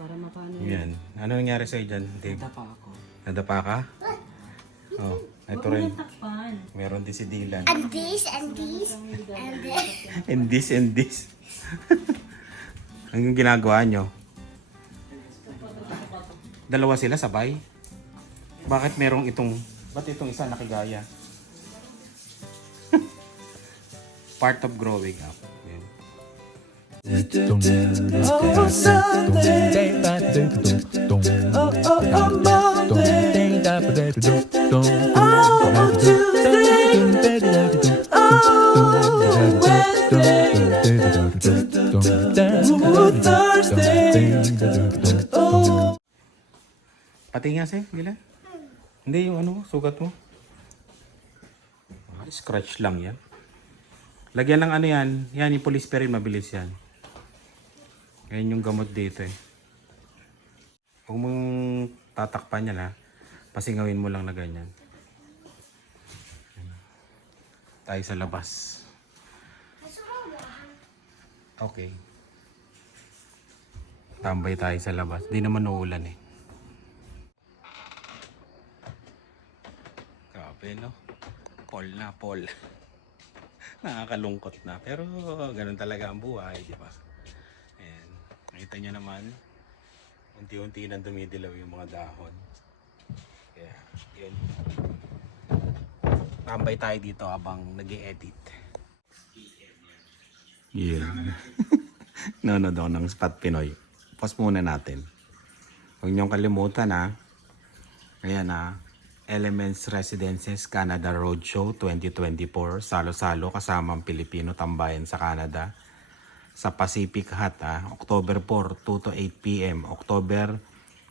para mapano Yan. Ano nangyari sa'yo dyan, Dave? Nadapa ako. Nadapa ka? Oh, ito rin. Meron din si Dylan. And this, and this, and this. And this and this. Anong ginagawa nyo? Dalawa sila sabay? Bakit merong itong... Ba't itong isa nakigaya? Part of growing up. Pati nga sa'yo, Dylan? Hindi, yung ano, sugat mo. Scratch lang yan. Lagyan ng ano yan. Yan, yung police rin, mabilis yan. Yan yung gamot dito eh. Huwag mong tatakpan yan ha. Pasingawin mo lang na ganyan. Yan. Tayo sa labas. Okay. Tambay tayo sa labas. Di naman uulan eh. Grabe no? Paul na, Paul. Nakakalungkot na. Pero ganun talaga ang buhay, di ba? Nakita nyo naman, unti-unti nang dumidilaw yung mga dahon. Kaya, yun. Tambay tayo dito habang nag edit Yeah. Nanonood ako ng Spot Pinoy. Pause muna natin. Huwag niyong kalimutan ha. Ayan ha. Elements Residences Canada Roadshow 2024. Salo-salo kasama ang Pilipino tambayan sa Canada. Sa Pacific Hut ha. October 4, 2 to 8 p.m. October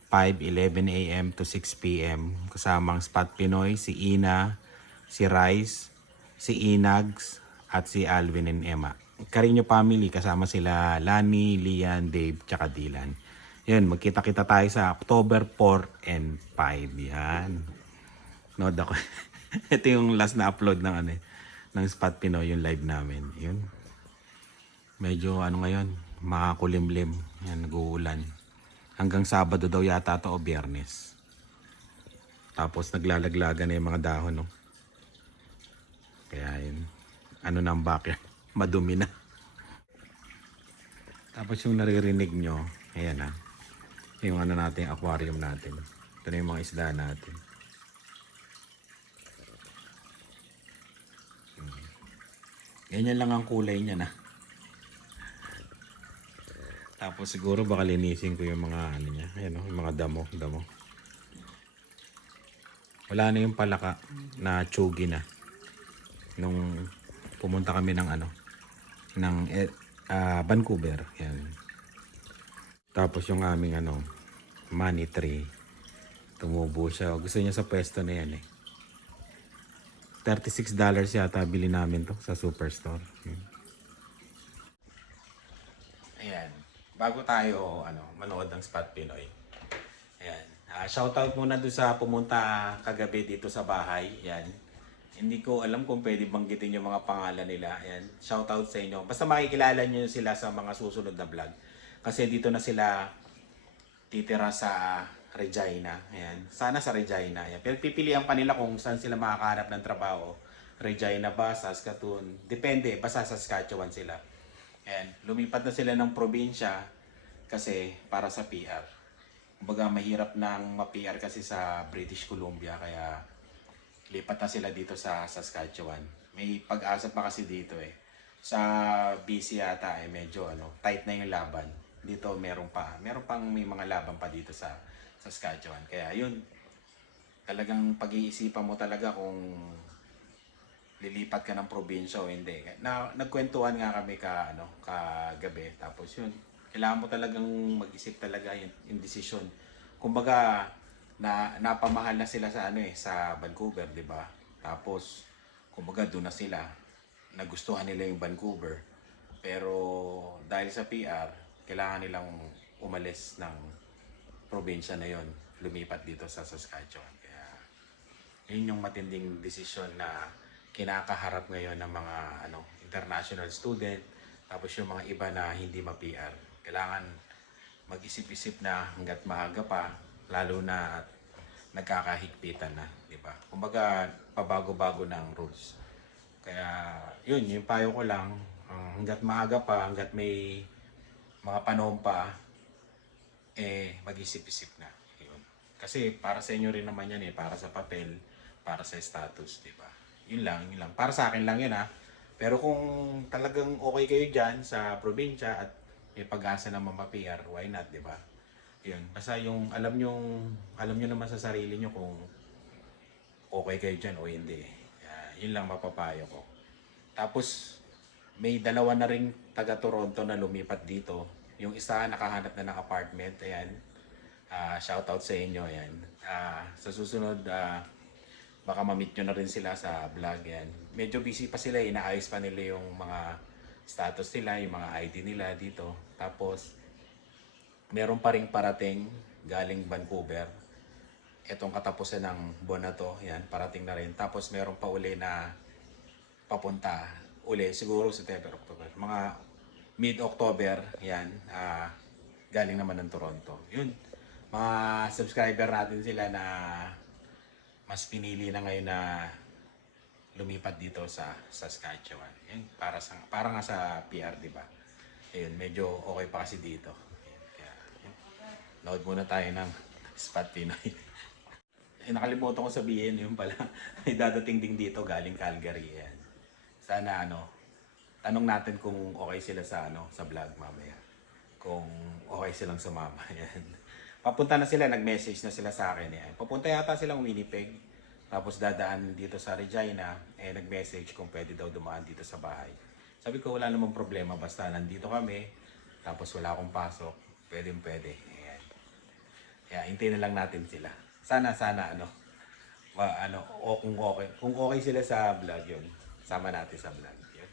5, 11 a.m. to 6 p.m. Kasama ang Spot Pinoy, si Ina, si Rice, si Inags, at si Alvin and Emma. Carino family, kasama sila Lani, Lian, Dave, tsaka Dylan. Yan, magkita-kita tayo sa October 4 and 5. Yan. Nood ako. Ito yung last na upload ng ano eh, ng Spot Pinoy, yung live namin. Yun. Medyo ano ngayon, makakulimlim. Yan, nag-uulan. Hanggang Sabado daw yata to o Biyernes. Tapos naglalaglagan na yung mga dahon, no? Kaya yun, ano na ang backyard, madumi na. Tapos yung naririnig nyo, ayan na, yung ano natin, aquarium natin. Ito na yung mga isda natin. Hmm. Ganyan lang ang kulay niya na. Tapos siguro baka linisin ko yung mga ano niya. Ayan o, yung mga damo, damo. Wala na yung palaka na chugi na. Nung pumunta kami ng ano, ng ah, Vancouver. Yan. Tapos yung aming ano, money tree. Tumubo siya. Gusto niya sa pwesto na yan eh. $36 yata bili namin to sa superstore. Yan. Ayan. Bago tayo ano, manood ng Spot Pinoy. Ayan. Ah, shoutout muna doon sa pumunta kagabi dito sa bahay. Ayan. Hindi ko alam kung pwede banggitin yung mga pangalan nila. Ayan. Shoutout sa inyo. Basta makikilala nyo sila sa mga susunod na vlog. Kasi dito na sila titira sa Regina. Ayan. Sana sa Regina. Ayan. Pero pipilian pa nila kung saan sila makakahanap ng trabaho. Regina ba, Saskatoon. Depende. Basta Saskatchewan sila. Ayan. Lumipat na sila ng probinsya kasi para sa PR. Kumbaga mahirap nang ma-PR kasi sa British Columbia kaya lipat na sila dito sa Saskatchewan. May pag-asa pa kasi dito eh. Sa BC yata eh medyo ano, tight na yung laban. Dito meron pa. Meron pang may mga laban pa dito sa Saskatchewan. Kaya yun, talagang pag-iisipan mo talaga kung lilipat ka ng probinsya o hindi. Na, nagkwentuhan nga kami ka ano, kagabi. Tapos yun, kailangan mo talagang mag-isip talaga yung, yung decision. Kumbaga, na napamahal na sila sa ano eh sa Vancouver, 'di ba? Tapos kumbaga doon na sila nagustuhan nila yung Vancouver. Pero dahil sa PR, kailangan nilang umalis ng probinsya na yon, lumipat dito sa Saskatchewan. Kaya yun yung matinding desisyon na kinakaharap ngayon ng mga ano international student tapos yung mga iba na hindi ma-PR. Kailangan mag-isip-isip na hanggat maaga pa, lalo na nagkakahigpitan na, di ba? Kumbaga, pabago-bago ng rules. Kaya, yun, yung payo ko lang, ah, hanggat maaga pa, hanggat may mga panahon pa, eh, mag-isip-isip na. Yun. Kasi para sa inyo rin naman yan eh, para sa papel, para sa status, di ba? Yun lang, yun lang. Para sa akin lang yun ha. Pero kung talagang okay kayo dyan sa probinsya at may pag-asa na mapa-PR, why not, di ba? Yun. Basta yung alam nyo, alam nyo naman sa sarili nyo kung okay kayo dyan o hindi. Kaya, yun lang mapapayo ko. Tapos, may dalawa na ring taga Toronto na lumipat dito. Yung isa nakahanap na ng apartment. Ayan. Ah, shout out sa inyo. Ayan. Ah, sa susunod, ah, baka ma-meet nyo na rin sila sa vlog. Ayan. Medyo busy pa sila. Inaayos pa nila yung mga status nila, yung mga ID nila dito. Tapos, meron pa rin parating galing Vancouver. Itong katapusan ng buwan na to, yan, parating na rin. Tapos meron pa uli na papunta uli, siguro September, October. Mga mid-October, yan, ah, galing naman ng Toronto. Yun, mga subscriber natin sila na mas pinili na ngayon na lumipat dito sa Saskatchewan. Yun, para sa para nga sa PR, di ba? Ayun, medyo okay pa kasi dito. Ayun, kaya, yun. Load muna tayo ng Spot Pinoy. eh, nakalimutan ko sabihin, yung pala, may dadating din dito galing Calgary. Yan. Sana ano, tanong natin kung okay sila sa ano, sa vlog mamaya. Kung okay silang sumama. Yan. Papunta na sila, nag-message na sila sa akin. Yan. Papunta yata silang Winnipeg. Tapos dadaan dito sa Regina, eh nag-message kung pwede daw dumaan dito sa bahay. Sabi ko wala namang problema basta nandito kami, tapos wala akong pasok, pwede pwede. Ayan. Kaya hintayin na lang natin sila. Sana sana ano, ma, ano, o kung okay, kung okay sila sa vlog yun, sama natin sa vlog. Yun.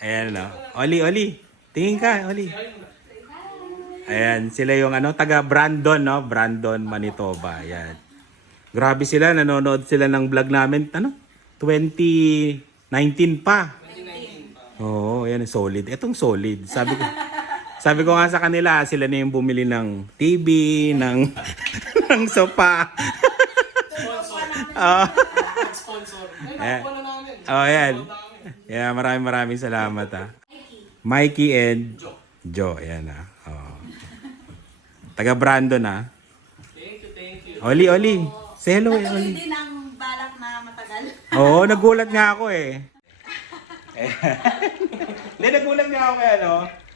Ayan no. Oli, Oli. Tingin ka, Oli. Ayan, sila yung ano, taga Brandon, no? Brandon, Manitoba. Ayan. Grabe sila, nanonood sila ng vlog namin, ano? 2019 pa. Oo, yan solid. Etong solid. Sabi ko, sabi ko nga sa kanila, sila na yung bumili ng TV, ng, ng sopa. Oo. sponsor. Ay, nakuha na namin. Oh, yan. Yeah, maraming maraming salamat ah. Mikey and Joe. Yan ah. Taga Brandon ah. Thank you, thank you. Oli, Oli. Say hello, eh, Oli. Natuloy din ang balak na matagal. Oo, nagulat nga ako eh. Eh, Hindi, nagulat nga ako kay ano.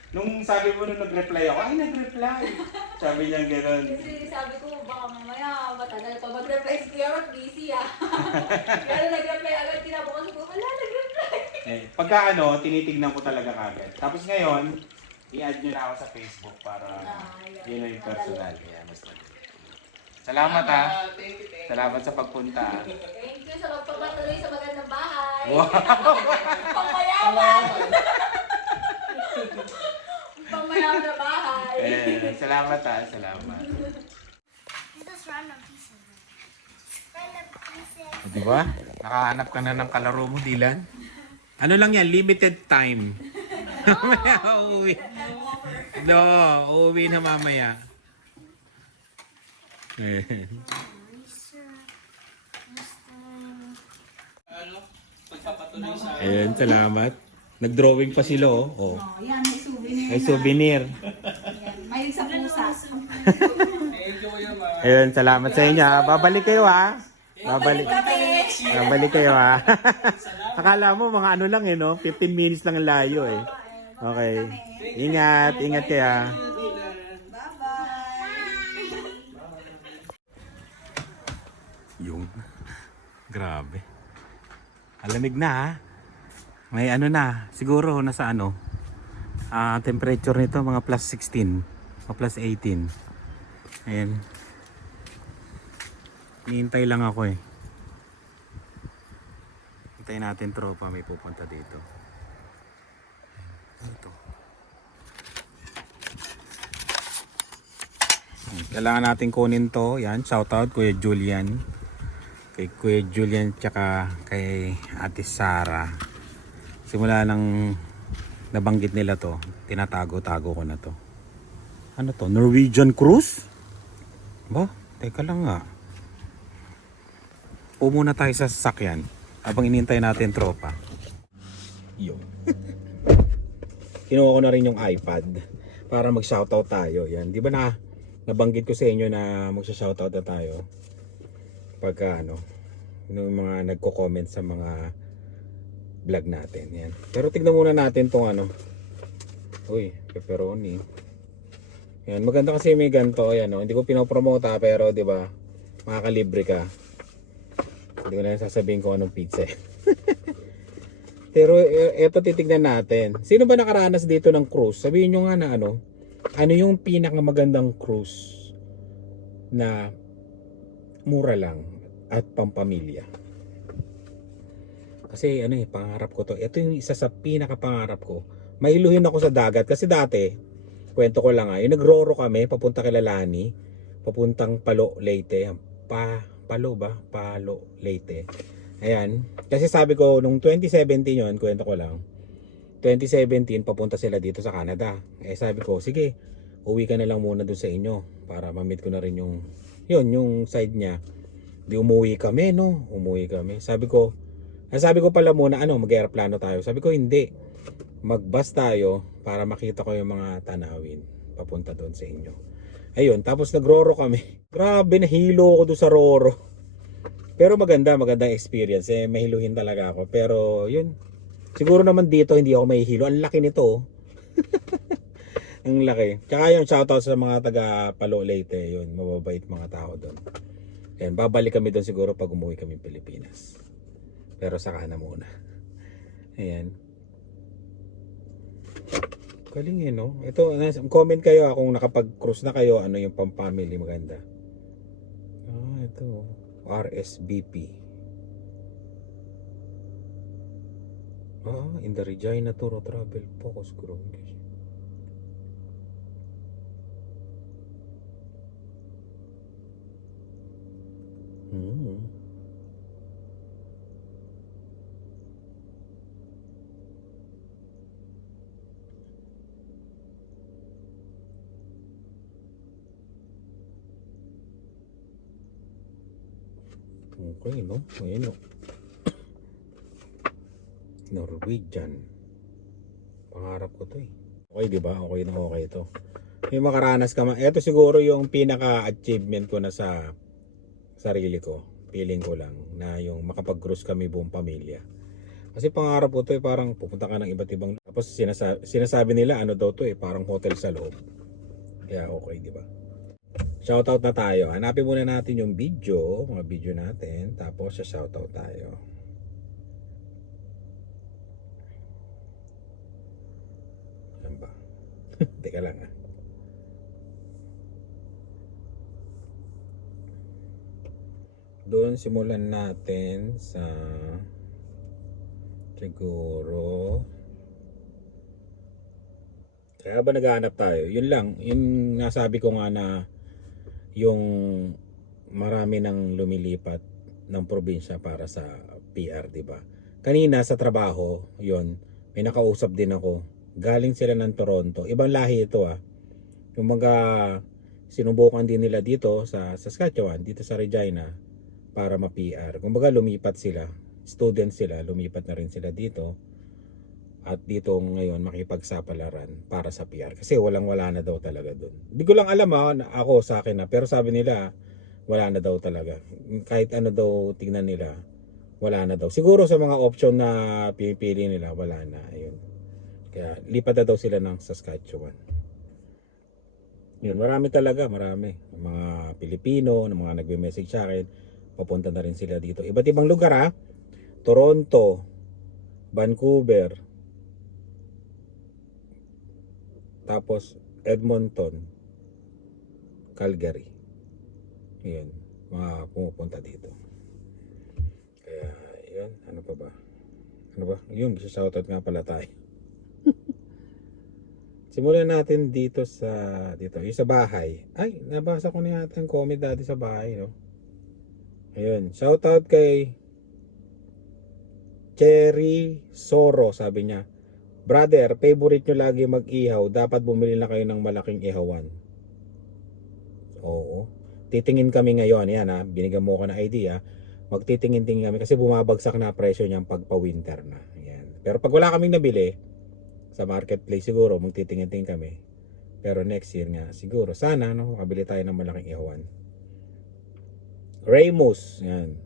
Nung sabi mo nung nag-reply ako, ay nag-reply. Sabi niya gano'n. Kasi sabi ko, baka mamaya matagal pa mag-reply si Kuya Rock, busy ah. Kaya nag-reply agad, kinabukas ko, wala, nag-reply. Eh, pagka ano, tinitignan ko talaga kagad. Tapos ngayon, i-add nyo na ako sa Facebook para yun na yung personal. Yeah, mas Salamat ah. Ah, thank you, thank you. Salamat sa pagpunta. Thank you sa magpapatuloy sa magandang bahay. Wow. Pangmayaman. Pangmayaman na bahay. Eh, salamat ah, salamat. Just random pieces. Random pieces. Di ba? Nakahanap ka na ng kalaro mo, Dylan. Ano lang yan, limited time. Mamaya uuwi. No, uuwi na mamaya. Eh. Ayan, salamat. Nag-drawing pa sila, oh. oh. Oh, yan, may souvenir May na. souvenir. May sa pusa. Ayun, salamat sa inyo. Babalik kayo, ha? Babalik. Babalik kayo, ha? Akala mo, mga ano lang, eh, no? 15 minutes lang ang layo, eh. Okay. Ingat, ingat kaya. Yung. Grabe. Alamig na, ha? May ano na, siguro nasa ano, ah temperature nito mga plus 16 o plus 18. Ayan. Hinihintay lang ako eh. Hintayin natin tropa may pupunta dito. Ayan. To? Ayan, Kailangan natin kunin to. Yan, shoutout Kuya Julian. Kay Kuya Julian tsaka kay Ate Sara. Simula nang nabanggit nila to, tinatago-tago ko na to. Ano to? Norwegian cruise? Ba? Teka lang nga. O muna tayo sa sasakyan habang inintay natin tropa. Yo. Kinuha ko na rin yung iPad para mag-shoutout tayo. Yan. Di ba na nabanggit ko sa inyo na mag-shoutout na tayo pagka ano, yung mga nagko-comment sa mga vlog natin. Yan. Pero tignan muna natin tong ano. Uy, pepperoni. Yan, maganda kasi may ganito. Yan, oh. Hindi ko pinopromote ha, pero di ba, makakalibre ka. Hindi ko na sasabihin kung anong pizza. eh. pero e- eto titignan natin. Sino ba nakaranas dito ng cruise? Sabihin nyo nga na ano, ano yung pinakamagandang cruise na mura lang at pampamilya. Kasi ano eh, pangarap ko to. Ito yung isa sa pinakapangarap ko. Mailuhin ako sa dagat kasi dati, kwento ko lang ah, yung nagroro kami papunta kay Lalani, papuntang Palo, Leyte. Pa, Palo ba? Palo, Leyte. Ayan. Kasi sabi ko, nung 2017 yon kwento ko lang, 2017, papunta sila dito sa Canada. Eh sabi ko, sige, uwi ka na lang muna doon sa inyo para ma-meet ko na rin yung, yun, yung side niya. Di umuwi kami, no? Umuwi kami. Sabi ko, ang sabi ko pala muna, ano, mag-aeroplano tayo. Sabi ko, hindi. Mag-bus tayo para makita ko yung mga tanawin papunta doon sa inyo. Ayun, tapos nagroro kami. Grabe, nahilo ako doon sa roro. Pero maganda, maganda experience. Eh, mahiluhin talaga ako. Pero, yun. Siguro naman dito, hindi ako mahihilo. Ang laki nito, oh. Ang laki. Tsaka yung shoutout sa mga taga Palo Leyte. Yun, mababait mga tao doon. Ayan, babalik kami doon siguro pag umuwi kami Pilipinas. Pero saka na muna. Ayan. Galing eh, no? Ito, comment kayo ah, kung nakapag-cruise na kayo, ano yung pang-family maganda. Ah, ito. RSVP. Ah, in the Regina Tour Travel Focus Group. Hmm. Okay, no? Ayan, no? Norwegian. Pangarap ko to eh. Okay, di ba? Okay na okay to. May makaranas ka ma- Ito siguro yung pinaka-achievement ko na sa sarili ko. Feeling ko lang na yung makapag-cruise kami buong pamilya. Kasi pangarap ko to eh, parang pupunta ka ng iba't ibang... Tapos sinasa- sinasabi nila ano daw to eh, parang hotel sa loob. Kaya okay, di ba? Shoutout na tayo. Hanapin muna natin yung video, mga video natin. Tapos sa shoutout tayo. Yan ba? Teka lang ah. Doon simulan natin sa siguro kaya ba naghahanap tayo? Yun lang, yung nasabi ko nga na yung marami nang lumilipat ng probinsya para sa PR, di ba? Kanina sa trabaho, yon may nakausap din ako. Galing sila ng Toronto. Ibang lahi ito ah. Yung mga sinubukan din nila dito sa Saskatchewan, dito sa Regina para ma-PR. Kumbaga lumipat sila. Student sila, lumipat na rin sila dito. At dito ngayon makipagsapalaran para sa PR. Kasi walang wala na daw talaga doon. Hindi ko lang alam na ako sa akin na. Pero sabi nila, wala na daw talaga. Kahit ano daw tingnan nila, wala na daw. Siguro sa mga option na pinipili nila, wala na. Ayun. Kaya lipat na daw sila ng Saskatchewan. Yun, marami talaga, marami. Yung Mga Pilipino, ng mga nagme-message sa akin, papunta na rin sila dito. Iba't ibang lugar ha. Toronto, Vancouver, tapos Edmonton, Calgary. Yun, mga pumupunta dito. Kaya, yun, ano pa ba? Ano ba? Yun, shoutout nga pala tayo. Simulan natin dito sa dito, yung sa bahay. Ay, nabasa ko na yata yung comment dati sa bahay, no? Ayun, shoutout kay Cherry Soro, sabi niya. Brother, favorite nyo lagi mag-ihaw, dapat bumili na kayo ng malaking ihawan. Oo. Titingin kami ngayon, yan ha, binigyan mo ko ng idea. Magtitingin-tingin kami kasi bumabagsak na presyo niyan pag pa-winter na. Yan. Pero pag wala kaming nabili, sa marketplace siguro, magtitingin-tingin kami. Pero next year nga, siguro, sana, no, makabili tayo ng malaking ihawan. Ramos, yan.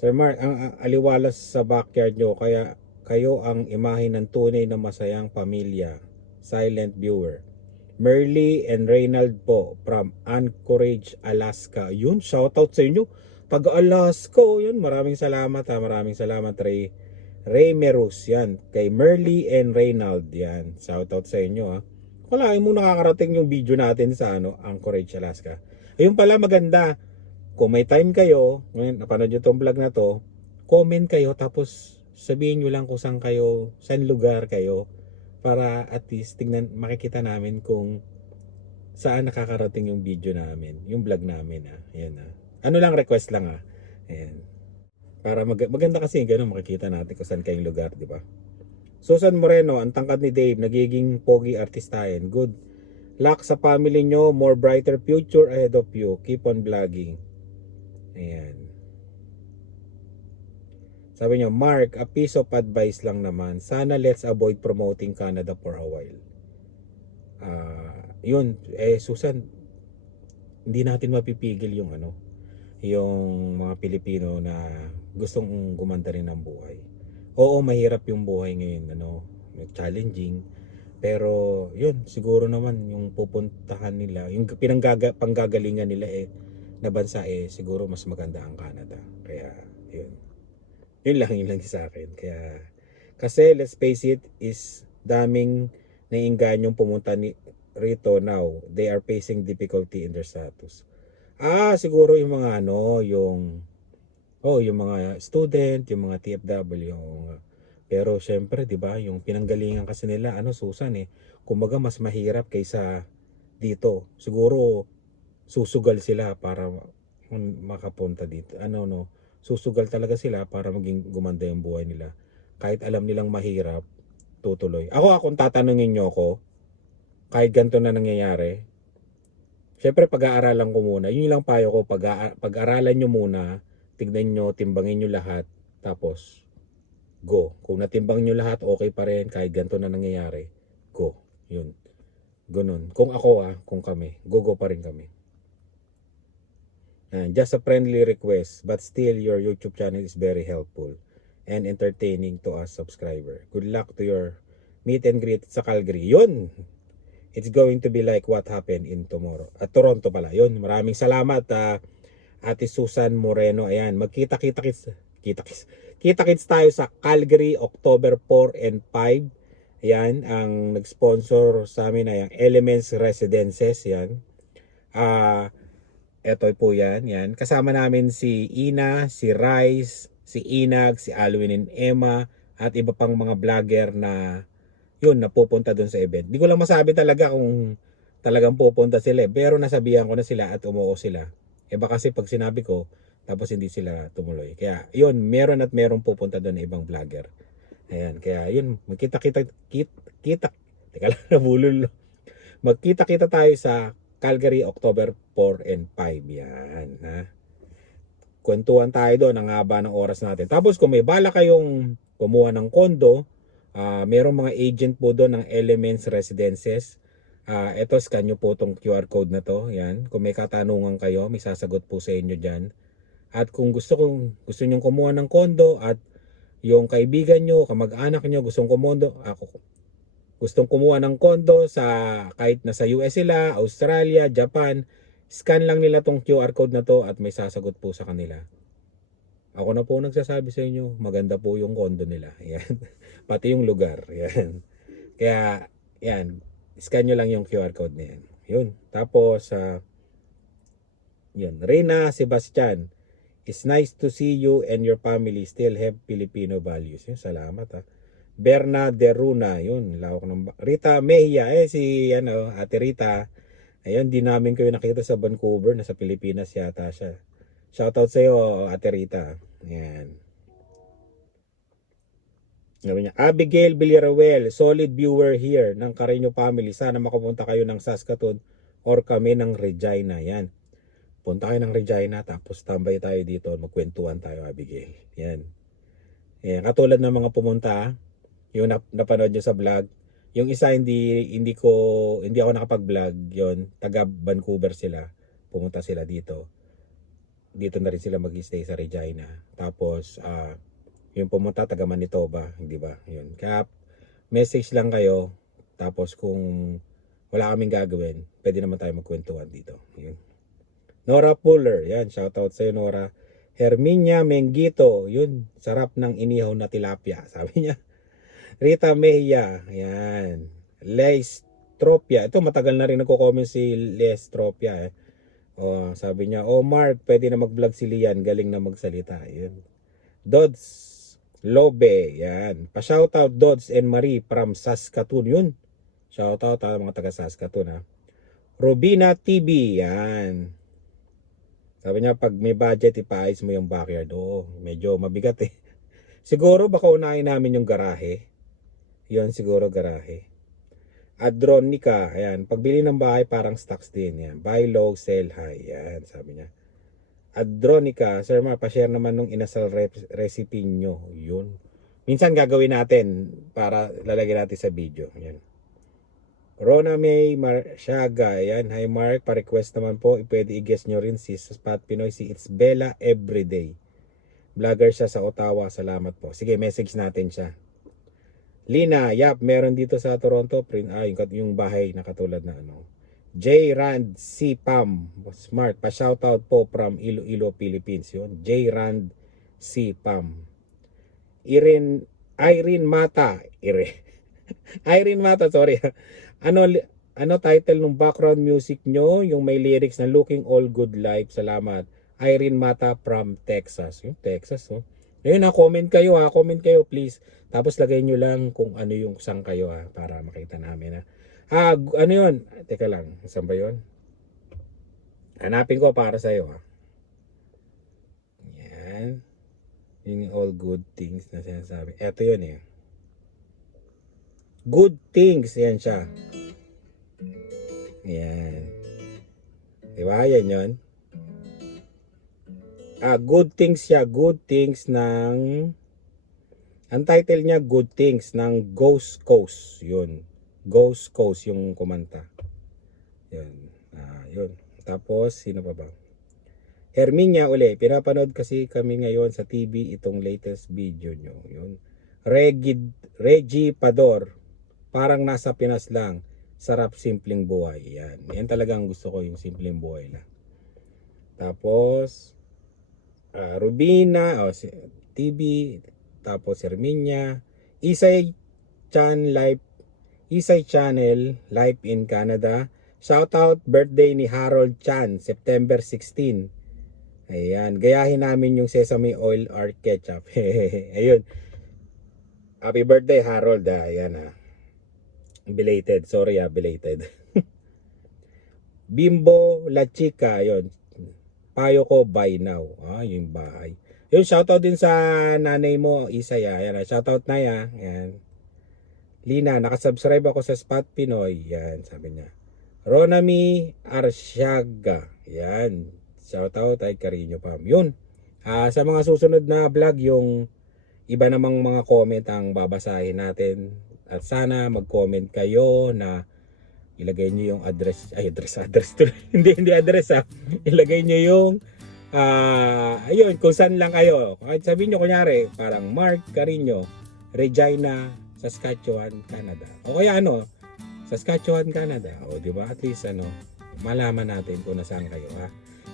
Sir Mark, ang, ang aliwalas sa backyard nyo, kaya kayo ang imahe ng tunay na masayang pamilya. Silent viewer. Merly and Reynald po from Anchorage, Alaska. Yun, shoutout sa inyo. Taga Alaska, oh, yun. Maraming salamat ha. Maraming salamat, Ray. Ray Merus, yan. Kay Merly and Reynald, yan. Shoutout sa inyo ha. Wala, mo nakakarating yung video natin sa ano, Anchorage, Alaska. Ayun pala, maganda. Kung may time kayo, ngayon, napanood nyo tong vlog na to, comment kayo tapos sabihin nyo lang kung saan kayo, saan lugar kayo para at least tingnan, makikita namin kung saan nakakarating yung video namin, yung vlog namin ah. Ayan ah. Ano lang request lang ah. Ayan. Para mag- maganda kasi ganun makikita natin kung saan kayong lugar, di ba? Susan Moreno, ang tangkad ni Dave, nagiging pogi artistahin. Good luck sa family nyo, more brighter future ahead of you. Keep on vlogging. Ayan. Sabi niya, Mark, a piece of advice lang naman. Sana let's avoid promoting Canada for a while. Ah, yun, eh Susan, hindi natin mapipigil yung ano, yung mga Pilipino na gustong gumanda rin ng buhay. Oo, mahirap yung buhay ngayon, ano, challenging. Pero yun, siguro naman yung pupuntahan nila, yung pinanggaga, panggagalingan nila eh na bansa eh siguro mas maganda ang Canada. Kaya yun. Yun lang yun lang sa akin. Kaya kasi let's face it is daming naiingganyong pumunta ni rito now. They are facing difficulty in their status. Ah, siguro yung mga ano, yung oh, yung mga student, yung mga TFW, yung pero syempre, 'di ba, yung pinanggalingan kasi nila ano Susan eh. Kumbaga mas mahirap kaysa dito. Siguro susugal sila para makapunta dito. Ano no, susugal talaga sila para maging gumanda yung buhay nila. Kahit alam nilang mahirap, tutuloy. Ako akong tatanungin nyo ako, kahit ganito na nangyayari, syempre pag-aaralan ko muna. Yun lang payo ko, pag- pag-aralan nyo muna, tignan nyo, timbangin nyo lahat, tapos go. Kung natimbang nyo lahat, okay pa rin, kahit ganito na nangyayari, go. Yun. Ganun. Kung ako ah, kung kami, go go pa rin kami. And just a friendly request, but still your YouTube channel is very helpful and entertaining to us subscriber. Good luck to your meet and greet sa Calgary. Yun! It's going to be like what happened in tomorrow. At Toronto pala. Yun, maraming salamat ah, Ate Susan Moreno. Ayan, magkita-kita kits. Kita-kits. Kita-kits tayo sa Calgary October 4 and 5. Ayan, ang nag-sponsor sa amin ay ang Elements Residences. Yan. Ah, eto po yan, yan. Kasama namin si Ina, si Rice, si Inag, si Alwin and Emma, at iba pang mga vlogger na yun, napupunta doon sa event. Di ko lang masabi talaga kung talagang pupunta sila eh. Pero nasabihan ko na sila at umuo sila. Iba kasi pag sinabi ko, tapos hindi sila tumuloy. Kaya yun, meron at meron pupunta doon ibang vlogger. Ayan, kaya yun, magkita-kita, kita, kita, teka lang, nabulol. Magkita-kita tayo sa Calgary October 4 and 5 yan ha? Kwentuhan tayo doon ang haba ng oras natin. Tapos kung may bala kayong kumuha ng kondo uh, merong mga agent po doon ng Elements Residences. Uh, eto scan nyo po tong QR code na to. Yan kung may katanungan kayo may sasagot po sa inyo dyan. At kung gusto kong gusto nyong kumuha ng kondo at yung kaibigan nyo, kamag-anak nyo gustong kumuha ako gustong kumuha ng kondo sa kahit nasa US sila, Australia, Japan, scan lang nila tong QR code na to at may sasagot po sa kanila. Ako na po nagsasabi sa inyo, maganda po yung kondo nila. Yan. Pati yung lugar. Yan. Kaya, yan. Scan nyo lang yung QR code na yan. Yun. Tapos, uh, yun. Reyna Sebastian, It's nice to see you and your family still have Filipino values. Yun, salamat ha. Berna Deruna, yun, lawak ng Rita Mejia, eh si ano, Ate Rita. Ayun, di namin kayo nakita sa Vancouver, nasa Pilipinas yata siya. Shoutout sa iyo, Ate Rita. Ayan. Sabi niya, Abigail Villaruel, solid viewer here ng Carino family. Sana makapunta kayo ng Saskatoon or kami ng Regina. Yan. Punta kayo ng Regina tapos tambay tayo dito. Magkwentuhan tayo, Abigail. Yan. Yan. Katulad ng mga pumunta, yung nap- napanood nyo sa vlog, yung isa hindi hindi ko hindi ako nakapag-vlog yon taga Vancouver sila. Pumunta sila dito. Dito na rin sila mag-stay sa Regina. Tapos ah yung pumunta taga Manitoba hindi ba? Yun. Kaya message lang kayo. Tapos kung wala kaming gagawin pwede naman tayo magkwentuhan dito. Yun. Nora Puller. Yan shout out sa Nora. Herminia Mengito yun sarap ng inihaw na tilapia sabi niya Rita Mejia, yan. Lestropia. Ito matagal na rin nagko-comment si Lestropia eh. Oh, sabi niya, "Oh Mark, pwede na mag-vlog si Lian, galing na magsalita." Yun. Dods Lobe, yan. Pa-shoutout Dods and Marie from Saskatoon yun. Shoutout ha, mga taga Saskatoon ha. Robina TV, yan. Sabi niya, pag may budget, ipaayos mo yung backyard. Oo, medyo mabigat eh. Siguro baka unahin namin yung garahe. Yon siguro garahe. Adronica, ayan. Pagbili ng bahay parang stocks din. Yan. Buy low, sell high. Yan, sabi niya. Adronica, sir ma, pa-share naman nung inasal rep- recipe nyo. Yun. Minsan gagawin natin para lalagyan natin sa video. Yan. Rona May Marshaga, ayan. Hi Mark, pa-request naman po. Pwede i-guess nyo rin si sa Spot Pinoy, si It's Bella Everyday. Vlogger siya sa Ottawa. Salamat po. Sige, message natin siya. Lina, yap, meron dito sa Toronto, print, ah, yung, yung bahay na katulad na ano. J. Rand C. Pam, smart, pa-shoutout po from Iloilo, Philippines. Yun, J. Rand C. Pam. Irene, Irene Mata, Ire. Irene Mata, sorry. Ano, ano title ng background music nyo? Yung may lyrics na Looking All Good Life. Salamat. Irene Mata from Texas. Yung Texas, oh. Ayun ha, comment kayo ha, comment kayo please. Tapos lagay nyo lang kung ano yung sang kayo ha, para makita namin ha. Ah, ano yun? Ah, Teka lang, saan ba yun? Hanapin ko para sa'yo ha. Yan. Yung all good things na sinasabi. Eto yun eh. Good things, yan siya. Yan. Diba? Yan yun. Ah, good things siya. Good things ng... Ang title niya, Good Things ng Ghost Coast. Yun. Ghost Coast yung kumanta. Yun. Ah, yun. Tapos, sino pa ba? Herminia uli. Pinapanood kasi kami ngayon sa TV itong latest video nyo. Yun. Regid, Reggie Pador. Parang nasa Pinas lang. Sarap simpleng buhay. Yan. Yan talagang gusto ko yung simpleng buhay lang. Tapos, ah, Rubina, oh, si- TV, tapos Herminia, Isay Chan Life, Isay Channel, Life in Canada. Shoutout birthday ni Harold Chan, September 16. Ayan, gayahin namin yung sesame oil or ketchup. Ayun. Happy birthday Harold, ah. Ayan ah. Belated, sorry ah, belated. Bimbo La Chica, yun. Payo ko by now. Ah, yung bahay. Yun, shoutout din sa nanay mo, Isay. ah. Ayan, ah. shoutout na ya. Ayan. Lina, nakasubscribe ako sa Spot Pinoy. Yan, sabi niya. Ronami Arshaga. Yan. Shoutout ay Carino Pam. Yun. Ah, sa mga susunod na vlog, yung iba namang mga comment ang babasahin natin. At sana mag-comment kayo na ilagay niyo yung address, ay address, address to. hindi, hindi address ha. Ilagay niyo yung ah ayun, kung saan lang kayo. Kahit sabihin niyo kunyari, parang Mark Carino, Regina, Saskatchewan, Canada. O kaya ano, Saskatchewan, Canada. O di ba? At least ano, malaman natin kung nasaan kayo ha.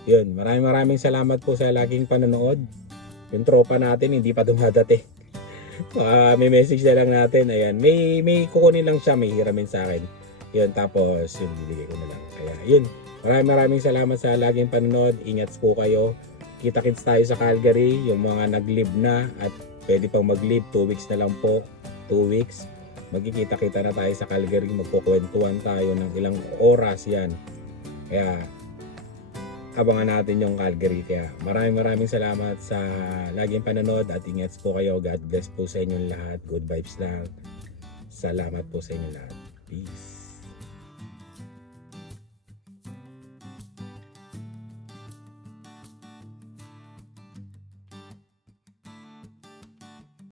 Yun, maraming maraming salamat po sa laging panonood. Yung tropa natin hindi pa dumadating. Ah, may message na lang natin. Ayan, may may kukunin lang siya, may hiramin sa akin. Yun, tapos yun, bibigay ko na lang. Kaya yun, maraming maraming salamat sa laging panonood. Ingat po kayo. Kita-kits tayo sa Calgary, yung mga nag-live na at pwede pang mag-live. 2 weeks na lang po. 2 weeks. Magkikita-kita na tayo sa Calgary. Magkukwentuhan tayo ng ilang oras yan. Kaya abangan natin yung Calgary. Kaya maraming maraming salamat sa laging panonood at ingat po kayo. God bless po sa inyong lahat. Good vibes lang. Salamat po sa inyong lahat. Peace.